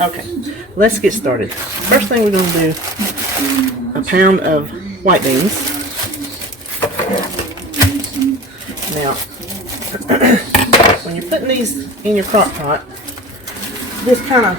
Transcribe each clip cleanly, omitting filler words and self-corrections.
Okay, let's get started. First thing we're going to do, a pound of white beans. Now, when you're putting these in your crock pot, just kind of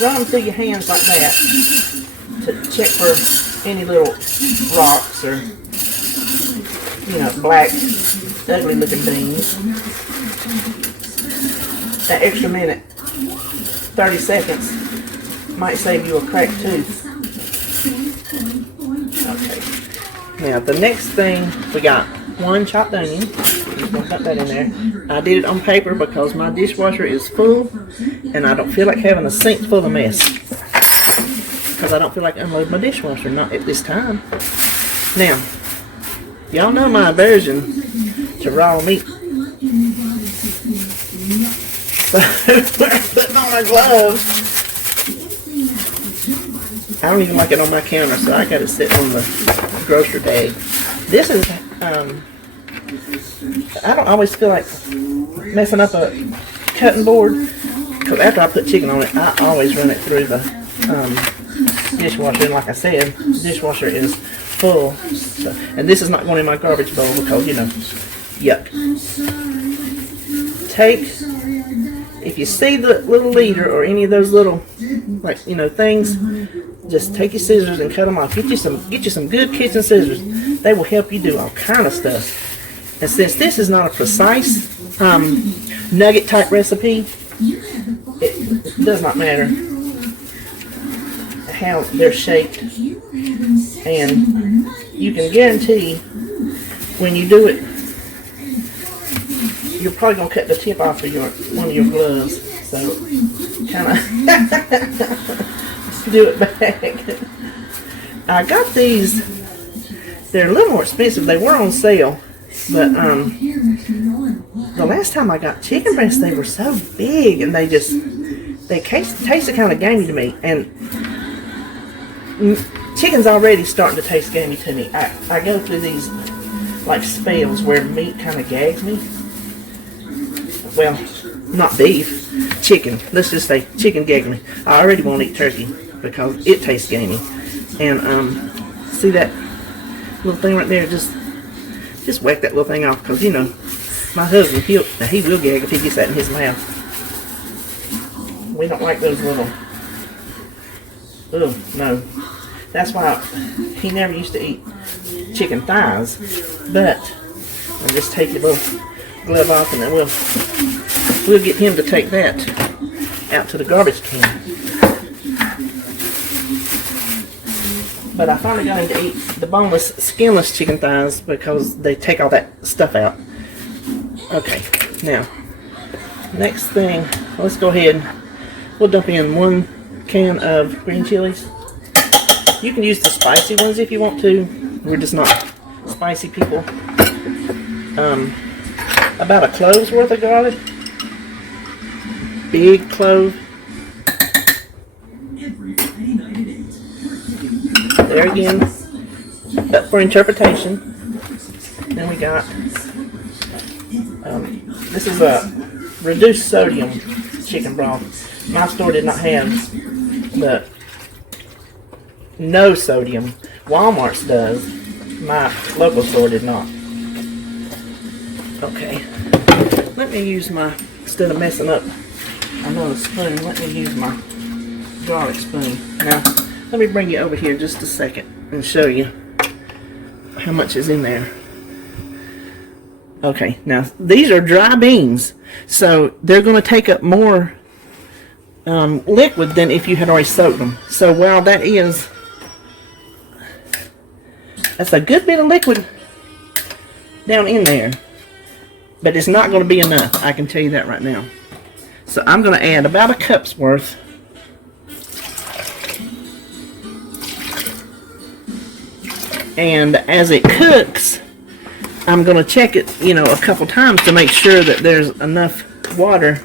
run them through your hands like that to check for any little rocks or, you know, black, ugly looking beans. That extra minute, 30 seconds, might save you a cracked tooth. Okay. Now the next thing, we got 1 chopped onion. Just gonna put that in there. I did it on paper because my dishwasher is full and I don't feel like having a sink full of mess. Because I don't feel like unloading my dishwasher, not at this time. Now, y'all know my aversion to raw meat. So we're putting on our gloves. I don't even like it on my counter, so I got it sitting on the grocery bag. This is, I don't always feel like messing up a cutting board, because after I put chicken on it, I always run it through the dishwasher. And like I said, the dishwasher is full. So, and this is not going in my garbage bowl because, you know, yuck. If you see the little leader or any of those little, like, you know, things, just take your scissors and cut them off. Get you some good kitchen scissors. They will help you do all kind of stuff. And since this is not a precise nugget type recipe, it does not matter how they're shaped. And you can guarantee when you do it, you're probably going to cut the tip off of one of your gloves. So, kind of do it back. I got these. They're a little more expensive. They were on sale. But the last time I got chicken breasts, they were so big. And they tasted kind of gamey to me. And chicken's already starting to taste gamey to me. I go through these like spells where meat kind of gags me. Well, not beef, chicken. Let's just say chicken gagged me. I already won't eat turkey because it tastes gamey. And see that little thing right there? Just whack that little thing off because, you know, my husband, he will gag if he gets that in his mouth. We don't like those little. Oh no, that's why he never used to eat chicken thighs. But I'll just take your little glove off and then we'll get him to take that out to the garbage can. But I finally got him to eat the boneless, skinless chicken thighs because they take all that stuff out. Okay, now, next thing, let's go ahead. We'll dump in 1 can of green chilies. You can use the spicy ones if you want to. We're just not spicy people. About a clove's worth of garlic. Big clove. There again, up for interpretation. Then we got, this is a reduced sodium chicken broth. My store did not have the no sodium. Walmart's does. My local store did not. Okay, let me use my, instead of messing up another spoon, let me use my garlic spoon. Now, let me bring you over here just a second and show you how much is in there. Okay, now these are dry beans, so they're going to take up more liquid than if you had already soaked them. So while that's a good bit of liquid down in there, but it's not going to be enough. I can tell you that right now. So I'm going to add about a cup's worth. And as it cooks, I'm going to check it, you know, a couple times to make sure that there's enough water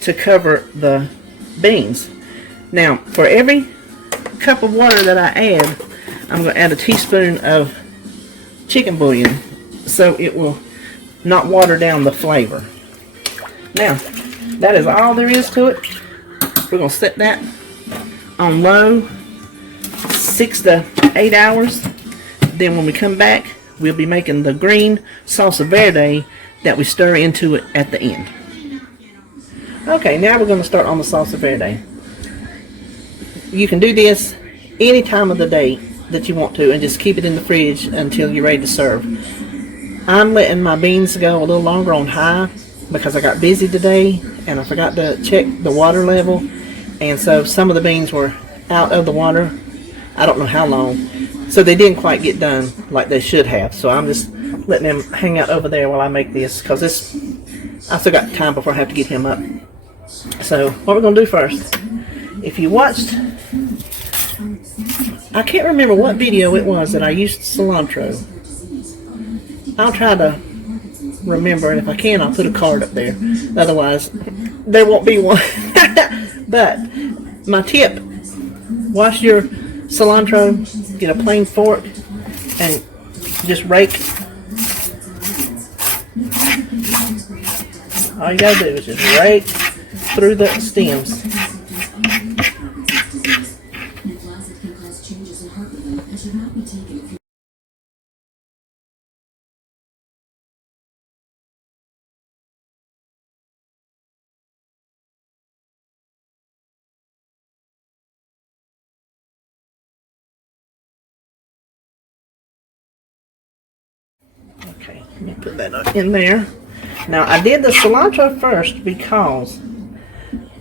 to cover the beans. Now, for every cup of water that I add, I'm going to add a teaspoon of chicken bouillon so it will not water down the flavor. Now, That is all there is to it. We're going to set that on low, 6 to 8 hours. Then when we come back, we'll be making the green salsa verde that we stir into it at the end. Okay, now we're going to start on the salsa verde. You can do this any time of the day that you want to and just keep it in the fridge until you're ready to serve. I'm letting my beans go a little longer on high because I got busy today and I forgot to check the water level, and so some of the beans were out of the water. I don't know how long, so they didn't quite get done like they should have. So I'm just letting them hang out over there while I make this, because I still got time before I have to get him up. So what we're going to do first, if you watched, I can't remember what video it was that I used cilantro. I'll try to remember, and if I can, I'll put a card up there. Otherwise, there won't be one. But my tip, wash your cilantro, get a plain fork, and just rake. All you gotta do is just rake through the stems. Okay, let me put that in there. Now, I did the cilantro first because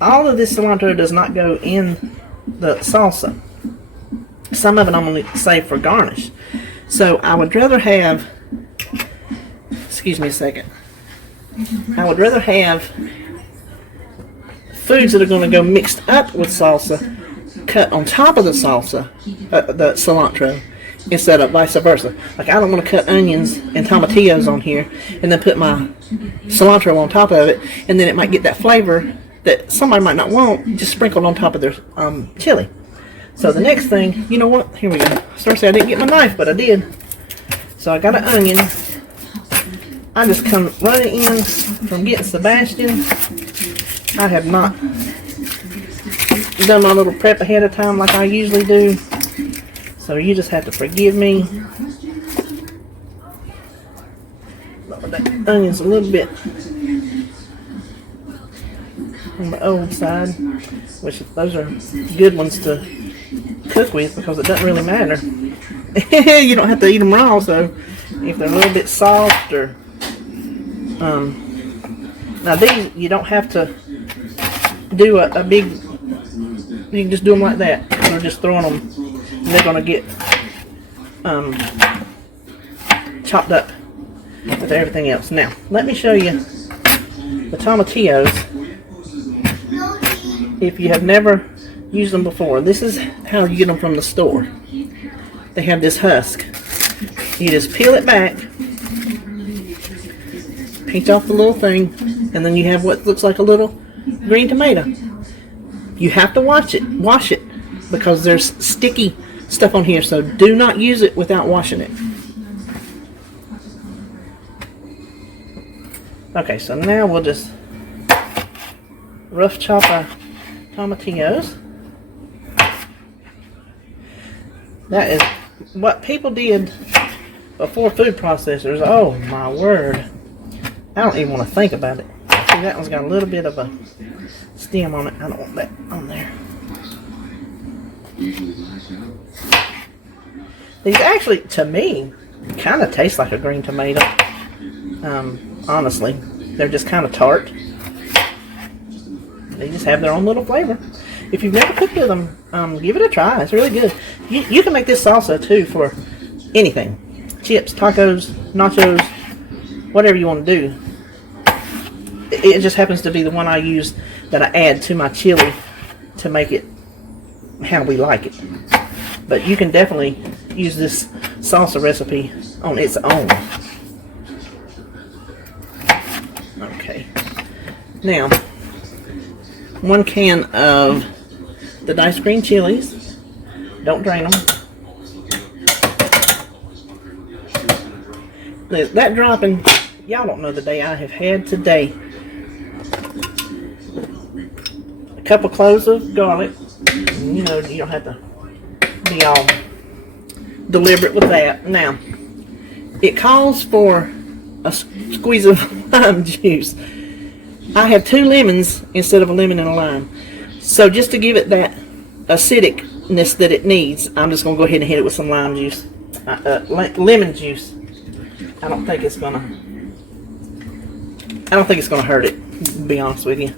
all of this cilantro does not go in the salsa. Some of it I'm going to save for garnish. So I would rather have, excuse me a second, I would rather have foods that are going to go mixed up with salsa cut on top of the salsa, the cilantro, instead of vice versa. Like, I don't want to cut onions and tomatillos on here and then put my cilantro on top of it, and then it might get that flavor that somebody might not want just sprinkled on top of their chili. So the next thing, you know what? Here we go. Sorry, I didn't get my knife, but I did. So I got an onion. I just come running in from getting Sebastian. I have not done my little prep ahead of time like I usually do. So you just have to forgive me. That onion's a little bit on the old side, which those are good ones to cook with because it doesn't really matter. You don't have to eat them raw, so if they're a little bit soft or now these you don't have to do a big, you can just do them like that. We're just throwing them and they're going to get chopped up with everything else. Now let me show you the tomatillos. If you have never used them before, this is how you get them from the store. They have this husk. You just peel it back, pinch off the little thing, and then you have what looks like a little green tomato. You have to wash it because there's sticky stuff on here, so do not use it without washing it. Okay, so now we'll just rough chop our tomatillos. That is what people did before food processors. Oh my word. I don't even want to think about it. See, that one's got a little bit of a stem on it. I don't want that on there. These actually, to me, kind of taste like a green tomato. Honestly, they're just kind of tart. They just have their own little flavor. If you've never cooked with them, give it a try. It's really good. You can make this salsa too for anything. Chips, tacos, nachos, whatever you want to do. It just happens to be the one I use that I add to my chili to make it how we like it. But you can definitely use this salsa recipe on its own. Okay. Now, 1 can of the diced green chilies. Don't drain them. That dropping, y'all don't know the day I have had today. a couple cloves of garlic. You know, you don't have to be all deliberate with that. Now, it calls for a squeeze of lime juice. I have 2 lemons instead of a lemon and a lime. So just to give it that acidicness that it needs, I'm just going to go ahead and hit it with some lime juice. Lemon juice. I don't think it's gonna hurt it, to be honest with you.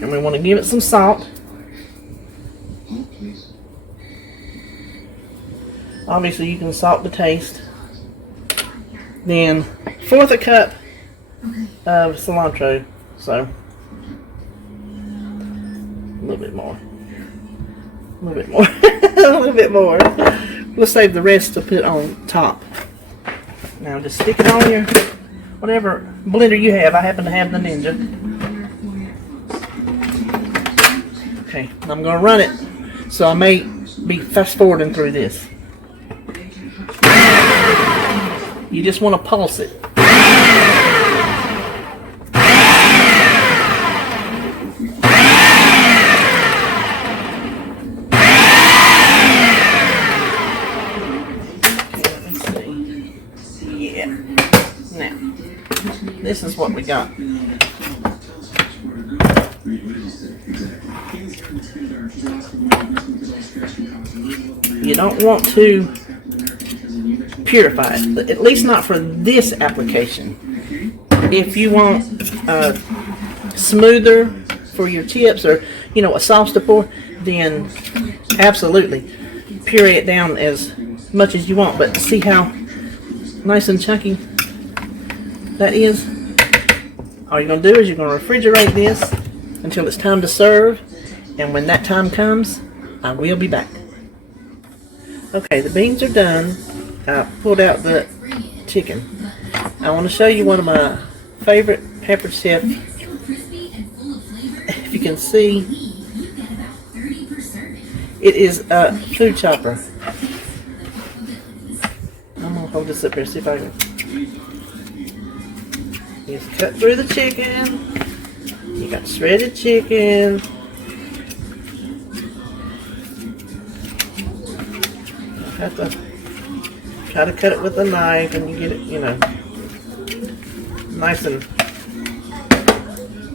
And we want to give it some salt. Obviously you can salt to taste. Then 1/4 cup of cilantro. So a little bit more. A little bit more. A little bit more. We'll save the rest to put on top. Now just stick it on your whatever blender you have. I happen to have the Ninja. Okay, I'm going to run it, so I may be fast forwarding through this. You just want to pulse it. This is what we got. You don't want to purify it, at least not for this application. If you want smoother for your chips, or you know, a sauce to pour, then absolutely puree it down as much as you want. But see how nice and chunky that is? All you're going to do is you're going to refrigerate this until it's time to serve, and when that time comes, I will be back. Okay, the beans are done. I pulled out the chicken. I want to show you one of my favorite pepper chef. If you can see, it is a food chopper. I'm going to hold this up here, see if I can. Just cut through the chicken. You got shredded chicken. You have to try to cut it with a knife, and you get it, you know, nice and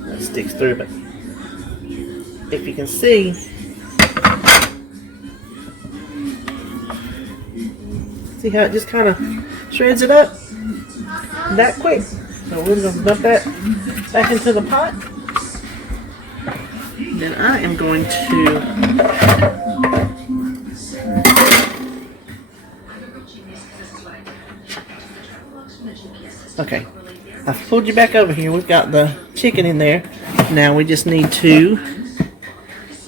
that sticks through. But if you can see, how it just kind of shreds it up that quick. So we're going to dump that back into the pot. Then I am going to okay, I've pulled you back over here. We've got the chicken in there. Now we just need to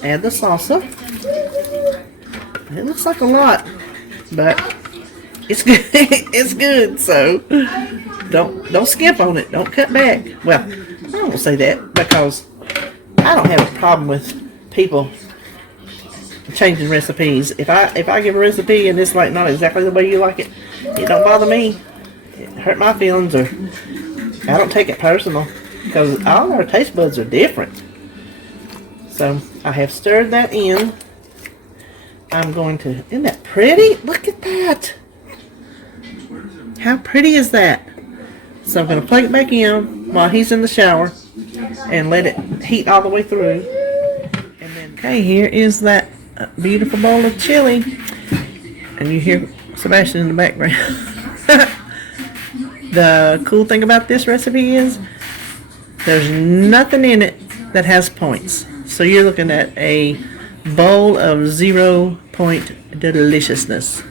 add the salsa. It looks like a lot, but it's good. It's good, so don't skip on it. Don't cut back. Well, I don't say that because I don't have a problem with people changing recipes. If I give a recipe and it's like not exactly the way you like it, it don't bother me. It hurt my feelings, or I don't take it personal, because all our taste buds are different. So I have stirred that in. I'm going to, isn't that pretty? Look at that. How pretty is that? So I'm going to plug it back in while he's in the shower and let it heat all the way through. And then, okay, here is that beautiful bowl of chili. And you hear Sebastian in the background. The cool thing about this recipe is there's nothing in it that has points. So you're looking at a bowl of 0 point deliciousness.